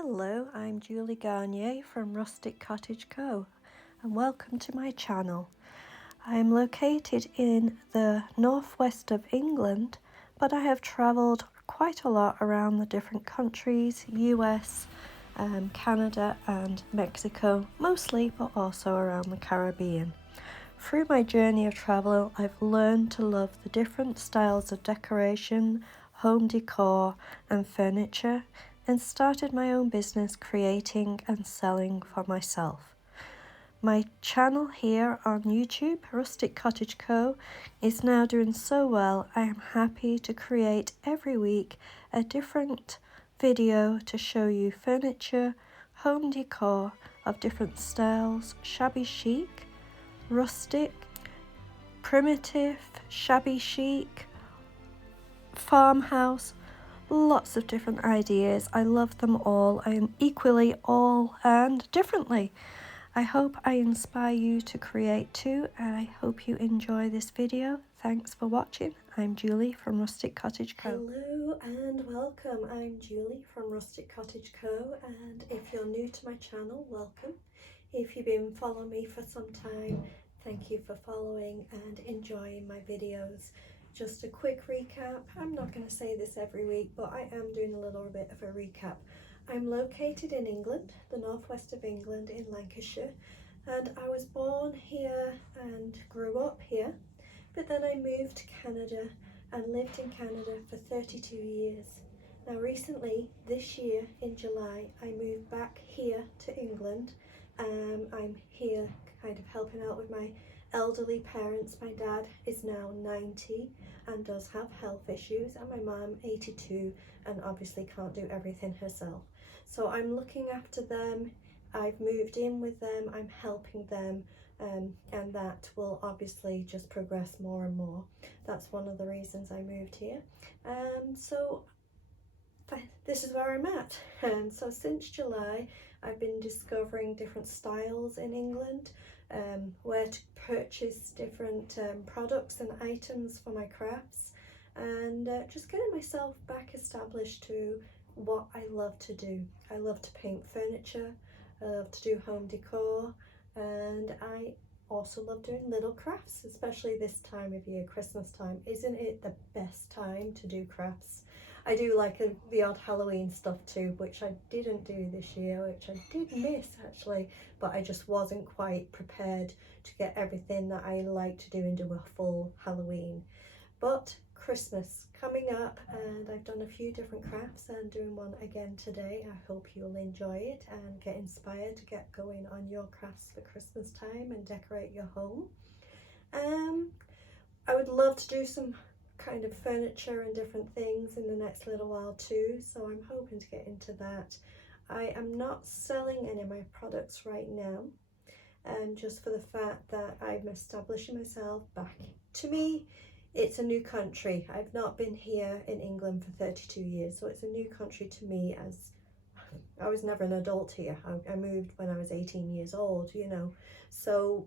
Hello, I'm Julie Garnier from Rustic Cottage Co. and welcome to my channel. I am located in the northwest of England, but I have travelled quite a lot around the different countries, US, Canada and Mexico mostly, but also around the Caribbean. Through my journey of travel, I've learned to love the different styles of decoration, home decor and furniture, and started my own business creating and selling for myself. My channel here on YouTube, Rustic Cottage Co, is now doing so well. I am happy to create every week a different video to show you furniture, home decor of different styles, shabby chic, rustic, primitive, shabby chic, farmhouse, lots of different ideas. I love them all. I am equally all and differently. I hope I inspire you to create too, and I hope you enjoy this video. Thanks for watching. I'm Julie from Rustic Cottage Co. Hello and welcome. I'm Julie from Rustic Cottage Co, and if you're new to my channel, welcome. If you've been following me for some time, thank you for following and enjoying my videos. Just a quick recap. I'm not going to say this every week, but I am doing a little bit of a recap. I'm located in England, the northwest of England in Lancashire, and I was born here and grew up here, but then I moved to Canada and lived in Canada for 32 years. Now recently, this year in July, I moved back here to England. I'm here kind of helping out with my elderly parents. My dad is now 90 and does have health issues, and my mum 82 and obviously can't do everything herself. So I'm looking after them. I've moved in with them, I'm helping them, and that will obviously just progress more and more. That's one of the reasons I moved here. So this is where I'm at. And so since July, I've been discovering different styles in England, where to purchase different products and items for my crafts, and just getting myself back established to what I love to do. I love to paint furniture, I love to do home decor, and I also love doing little crafts, especially this time of year, Christmas time. Isn't it the best time to do crafts? I do like the odd Halloween stuff too, which I didn't do this year, which I did miss actually, but I just wasn't quite prepared to get everything that I like to do into a full Halloween. But Christmas coming up, and I've done a few different crafts and doing one again today. I hope you'll enjoy it and get inspired to get going on your crafts for Christmas time and decorate your home. I would love to do some kind of furniture and different things in the next little while too, so I'm hoping to get into that. I am not selling any of my products right now, just for the fact that I'm establishing myself back. To me, it's a new country. I've not been here in England for 32 years, so it's a new country to me, as I was never an adult here. I moved when I was 18 years old, you know, so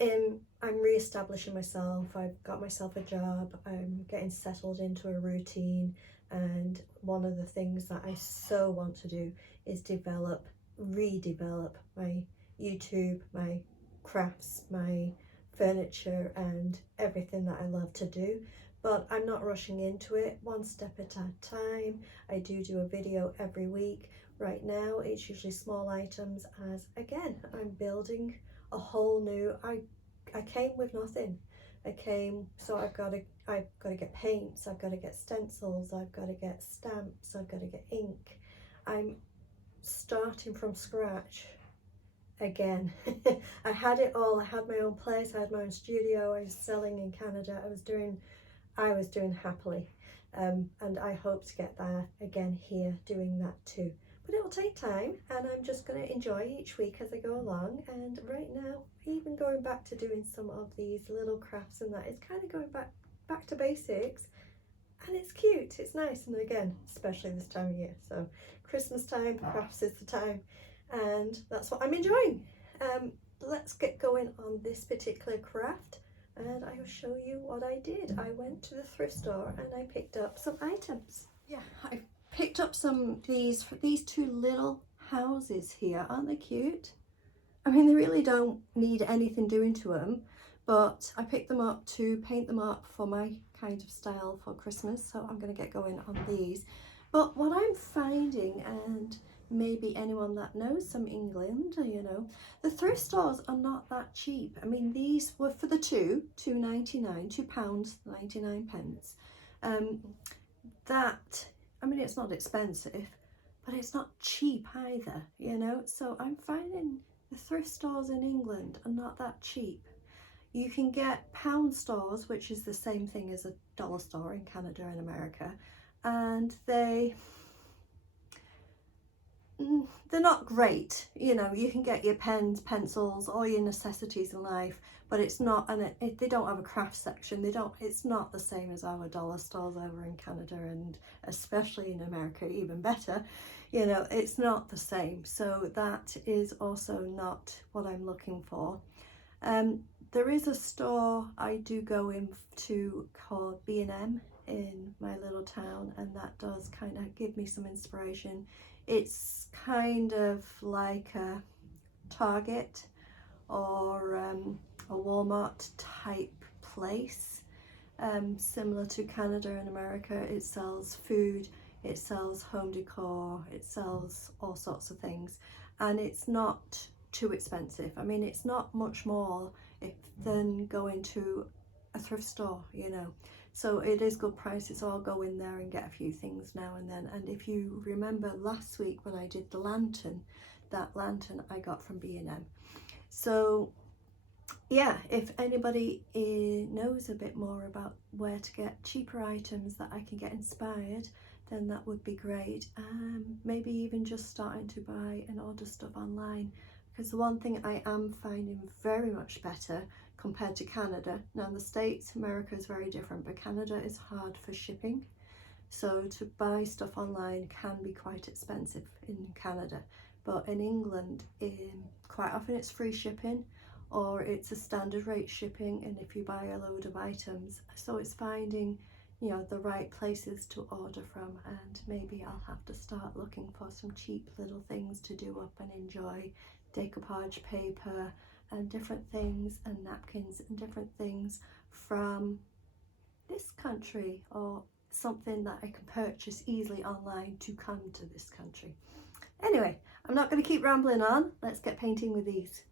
I'm re-establishing myself. I've got myself a job, I'm getting settled into a routine, and one of the things that I so want to do is redevelop my YouTube, my crafts, my furniture and everything that I love to do. But I'm not rushing into it, one step at a time. I do a video every week. Right now it's usually small items, as again I'm building a whole new, I came with nothing. So I've got to get paints, I've got to get stencils, I've got to get stamps, I've got to get ink. I'm starting from scratch again. I had it all. I had my own place, I had my own studio, I was selling in Canada, I was doing happily, and I hope to get that again here, doing that too. But it will take time, and I'm just going to enjoy each week as I go along. And right now, even going back to doing some of these little crafts and that, it's kind of going back to basics, and it's cute, it's nice. And again, especially this time of year, so Christmas time, crafts is the time, and that's what I'm enjoying. Let's get going on this particular craft, and I will show you what I did. I went to the thrift store and I picked up some items. Yeah, I picked up some these two little houses here. Aren't they cute? I mean, they really don't need anything doing to them, but I picked them up to paint them up for my kind of style for Christmas, so I'm going to get going on these. But what I'm finding, and maybe anyone that knows some England, you know, the thrift stores are not that cheap. I mean, these were for the £2.99, £2.99. That, I mean, it's not expensive, but it's not cheap either, you know. So I'm finding the thrift stores in England are not that cheap. You can get pound stores, which is the same thing as a dollar store in Canada and America, and they're not great. You know, you can get your pens, pencils, all your necessities in life, but it's not, and they don't have a craft section. It's not the same as our dollar stores over in Canada, and especially in America, even better. You know, it's not the same. So that is also not what I'm looking for. There is a store I do go into called B&M in my little town, and that does kind of give me some inspiration. It's kind of like a Target or a Walmart type place, similar to Canada and America. It sells food, it sells home decor, it sells all sorts of things, and it's not too expensive. I mean, it's not much more than going to a thrift store, you know. So it is good prices, so I'll go in there and get a few things now and then. And if you remember last week when I did the lantern, that lantern I got from B&M. So yeah, if anybody knows a bit more about where to get cheaper items that I can get inspired, then that would be great. Maybe even just starting to buy and order stuff online, because the one thing I am finding very much better compared to Canada, now in the States, America is very different, but Canada is hard for shipping. So to buy stuff online can be quite expensive in Canada, but in England, quite often it's free shipping, or it's a standard rate shipping, and if you buy a load of items. So it's finding, you know, the right places to order from, and maybe I'll have to start looking for some cheap little things to do up and enjoy, decoupage paper and different things, and napkins and different things from this country, or something that I can purchase easily online to come to this country. Anyway, I'm not going to keep rambling on. Let's get painting with these.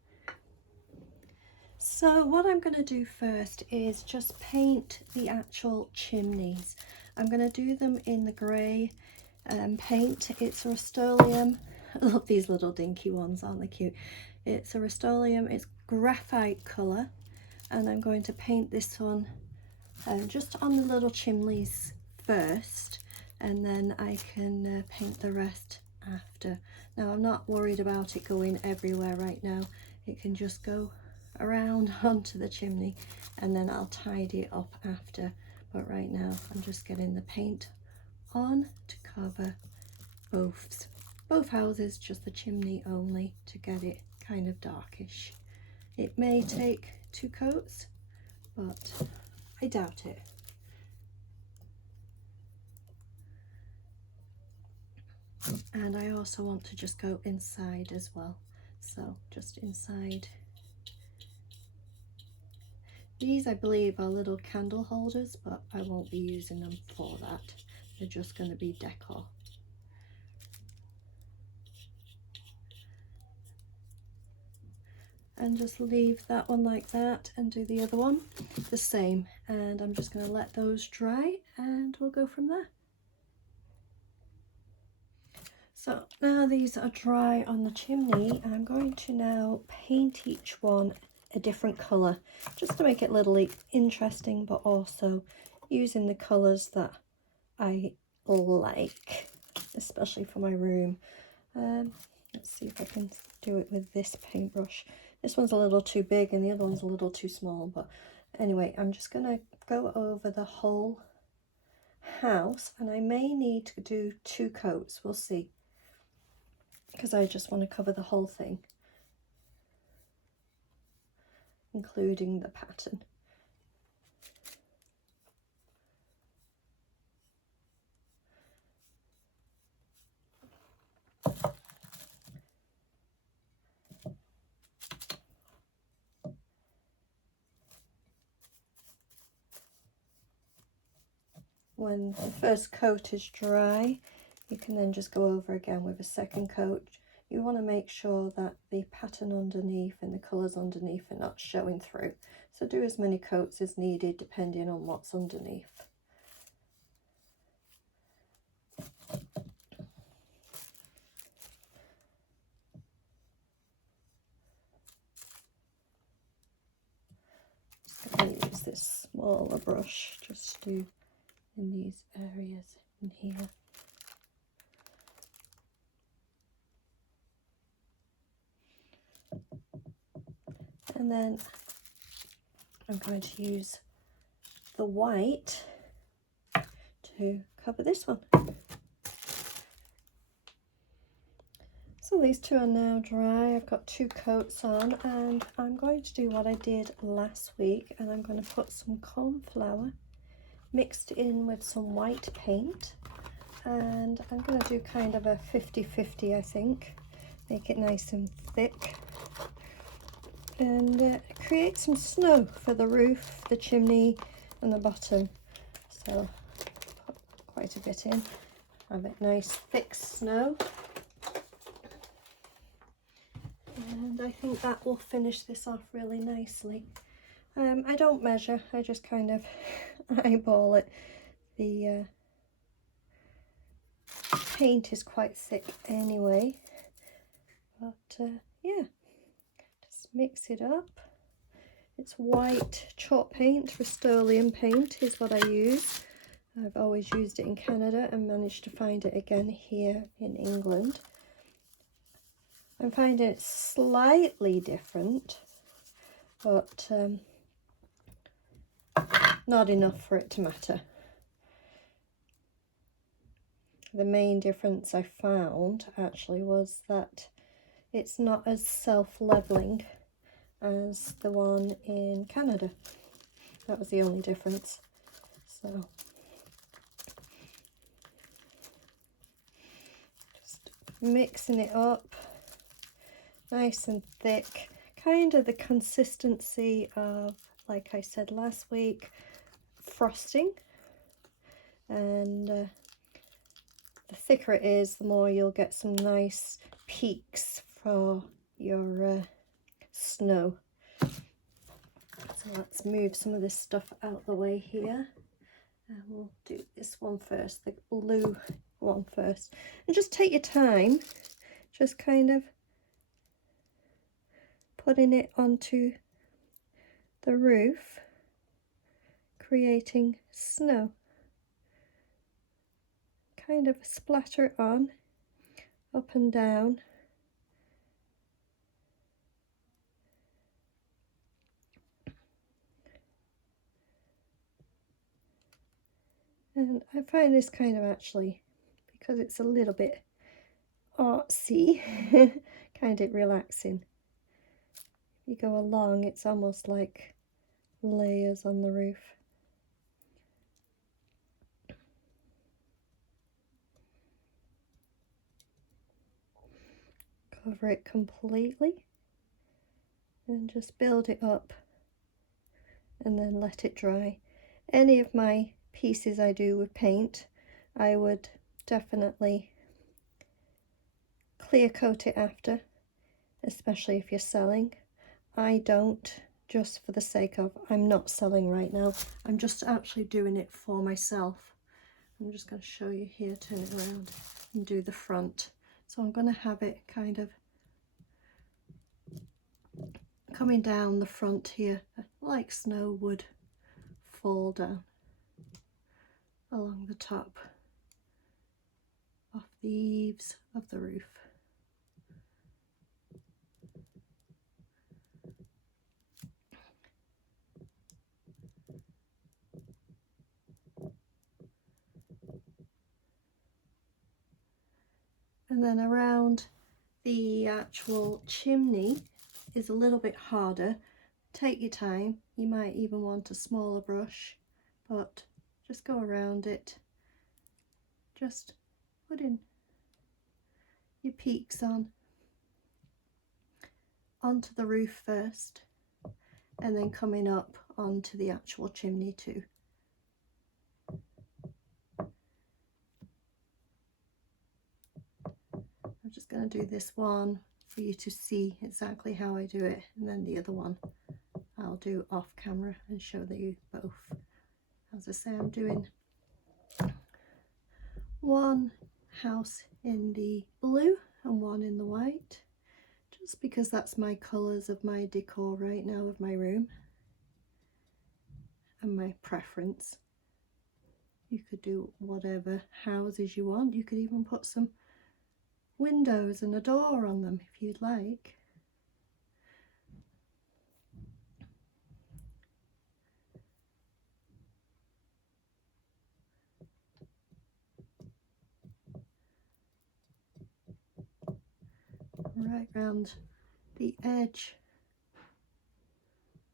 So what I'm going to do first is just paint the actual chimneys. I'm going to do them in the grey paint. It's a Rust-Oleum. I love these little dinky ones, aren't they cute? It's a Rust-Oleum, it's graphite colour, and I'm going to paint this one just on the little chimneys first, and then I can paint the rest after. Now I'm not worried about it going everywhere right now. It can just go around onto the chimney, and then I'll tidy it up after. But right now I'm just getting the paint on to cover both houses, just the chimney only, to get it kind of darkish. It may take 2 coats, but I doubt it. And I also want to just go inside as well, so just inside. These, I believe, are little candle holders, but I won't be using them for that. They're just going to be decor. And just leave that one like that, and do the other one the same. And I'm just going to let those dry, and we'll go from there. So now these are dry on the chimney, I'm going to now paint each one a different colour, just to make it a little interesting, but also using the colours that I like, especially for my room. Let's see if I can do it with this paintbrush. This one's a little too big and the other one's a little too small, but anyway, I'm just going to go over the whole house, and I may need to do 2 coats, we'll see, because I just want to cover the whole thing, including the pattern. when the first coat is dry, you can then just go over again with a second coat. You want to make sure that the pattern underneath and the colours underneath are not showing through. So do as many coats as needed depending on what's underneath. Just going to use this smaller brush just to do in these areas in here. And then I'm going to use the white to cover this one. So these two are now dry. I've got 2 coats on, and I'm going to do what I did last week, and I'm going to put some corn flour mixed in with some white paint, and I'm going to do kind of a 50-50, I think. Make it nice and thick, and create some snow for the roof, the chimney and the bottom. So put quite a bit in, have it nice thick snow, and I think that will finish this off really nicely. I don't measure, I just kind of eyeball it. The paint is quite thick anyway, but yeah, just mix it up. It's white chalk paint, Rust-Oleum paint is what I use. I've always used it in Canada and managed to find it again here in England. I'm finding it slightly different, but not enough for it to matter. The main difference I found actually was that it's not as self-leveling as the one in Canada. That was the only difference. So just mixing it up nice and thick, kind of the consistency of, like I said last week, frosting. And the thicker it is, the more you'll get some nice peaks for your snow. So let's move some of this stuff out the way here, and we'll do this one first, the blue one first. And just take your time, just kind of putting it onto the roof, creating snow. Kind of splatter it on, up and down. And I find this kind of actually, because it's a little bit artsy, kind of relaxing. You go along, it's almost like layers on the roof. Cover it completely and just build it up and then let it dry. Any of my pieces I do with paint, I would definitely clear coat it after, especially if you're selling. I don't, just for the sake of, I'm not selling right now, I'm just actually doing it for myself. I'm just going to show you here, turn it around and do the front. So I'm going to have it kind of coming down the front here, like snow would fall down along the top of the eaves of the roof. And then around the actual chimney is a little bit harder. Take your time, you might even want a smaller brush, but just go around it. Just putting your peaks onto the roof first, and then coming up onto the actual chimney too. just going to do this one for you to see exactly how I do it, and then the other one I'll do off camera and show you both. As I say, I'm doing one house in the blue and one in the white, just because that's my colours of my decor right now of my room and my preference. You could do whatever houses you want. You could even put some windows and a door on them if you'd like. Right round the edge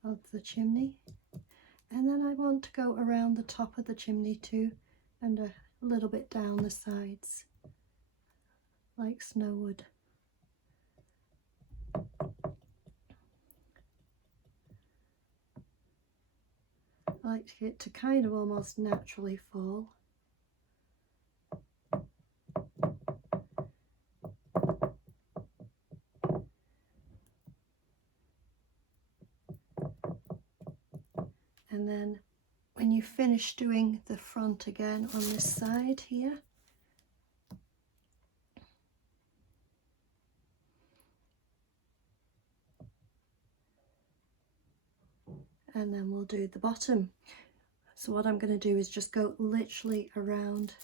of the chimney, and then I want to go around the top of the chimney too, and a little bit down the sides like snow would. I like it to kind of almost naturally fall. And then when you finish doing the front again on this side here, and then we'll do the bottom. So what I'm going to do is just go literally around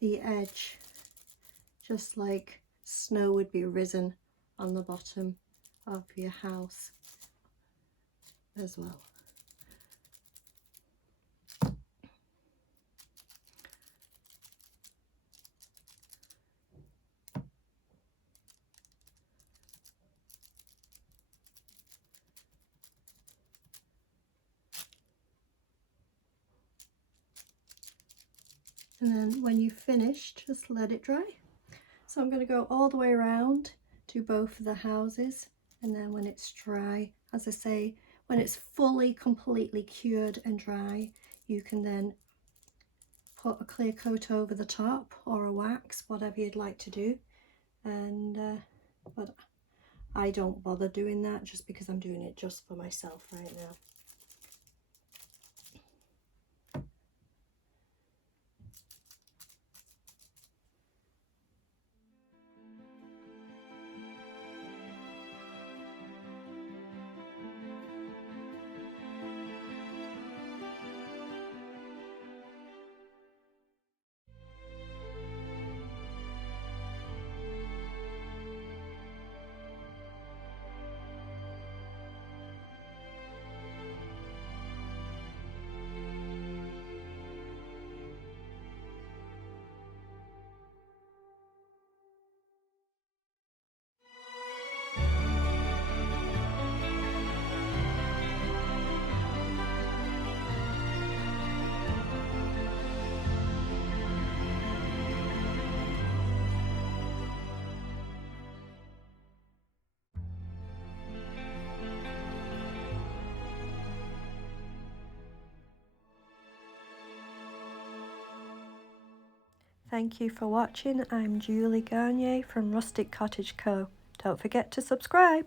the edge, just like snow would be risen on the bottom of your house as well. And then when you've finished, just let it dry. So I'm going to go all the way around to both of the houses, and then when it's dry, as I say, when it's fully completely cured and dry, you can then put a clear coat over the top or a wax, whatever you'd like to do. And but I don't bother doing that just because I'm doing it just for myself right now. Thank you for watching. I'm Julie Garnier from Rustic Cottage Co. Don't forget to subscribe.